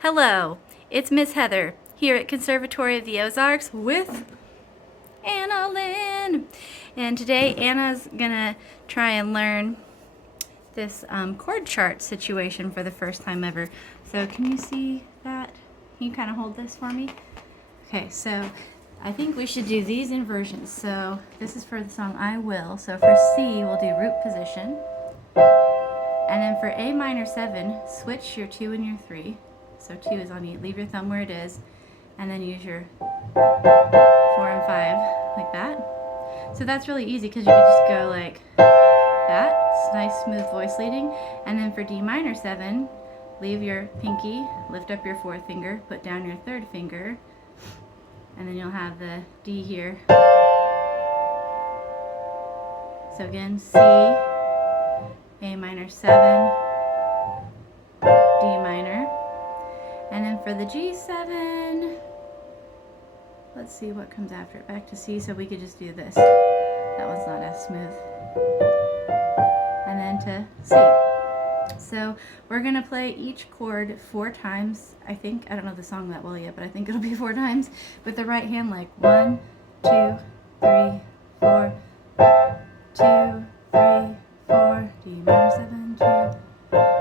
Hello, it's Miss Heather here at Conservatory of the Ozarks with Anna Lynn. And today Anna's gonna try and learn this chord chart situation for the first time ever. So can you see that? Can you kind of hold this for me? Okay, so I think we should do these inversions. So this is for the song I Will. So for C, we'll do root position. And then for A minor 7, switch your 2 and your 3. So 2 is on you. Leave your thumb where it is. And then use your 4 and 5 like that. So that's really easy because you can just go like that. It's nice smooth voice leading. And then for D minor 7, leave your pinky, lift up your 4th finger, put down your 3rd finger, and then you'll have the D here. So again, C, A minor 7, D minor. And then for the G7, let's see what comes after it. Back to C, so we could just do this. That one's not as smooth. And then to C. So we're gonna play each chord 4 times, I think. I don't know the song that well yet, but I think it'll be 4 times with the right hand, like 1, 2, 3, 4, 2, 3, 4, D minor 7, 2,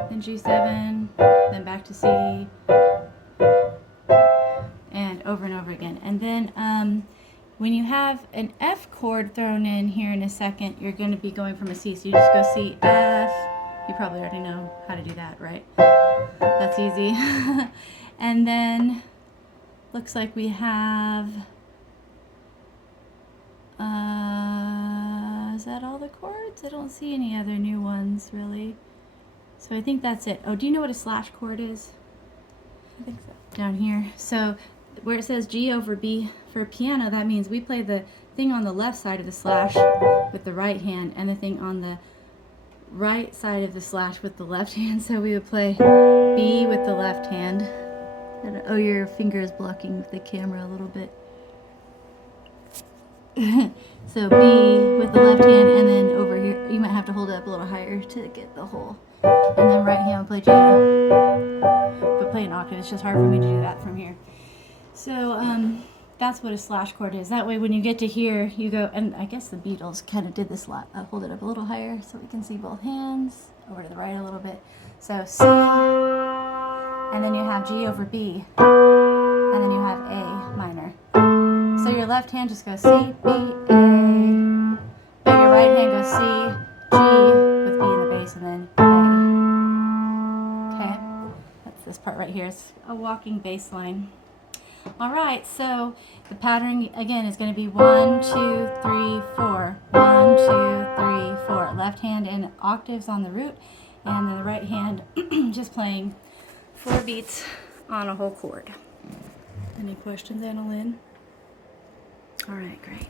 then G7, then back to C, and over again. And then when you have an F chord thrown in here in a second, you're going to be going from a C. So you just go C, F. You probably already know how to do that, right? That's easy. And then looks like we have, is that all the chords? I don't see any other new ones really. So I think that's it. Oh, do you know what a slash chord is? I think so. Down here. So where it says G over B for piano, that means we play the thing on the left side of the slash with the right hand and the thing on the right side of the slash with the left hand. So we would play B with the left hand. Oh, your finger is blocking the camera a little bit. So B with the left hand, and then over here, you might have to hold it up a little higher to get the whole. And then right hand will play G. But play an octave, it's just hard for me to do that from here. So that's what a slash chord is. That way when you get to here, you go, and I guess the Beatles kind of did this a lot. I'll hold it up a little higher so we can see both hands. Over to the right a little bit. So C, and then you have G over B, and then you have A minor. So your left hand just goes C, B, A, but your right hand goes C, G, with B in the bass, and then A. Okay, that's this part right here. It's a walking bass line. All right, so the pattern again is going to be 1, 2, 3, 4. 1, 2, 3, 4. Left hand in octaves on the root, and then the right hand just playing 4 beats on a whole chord. Any questions, Anna Lynn? All right, great.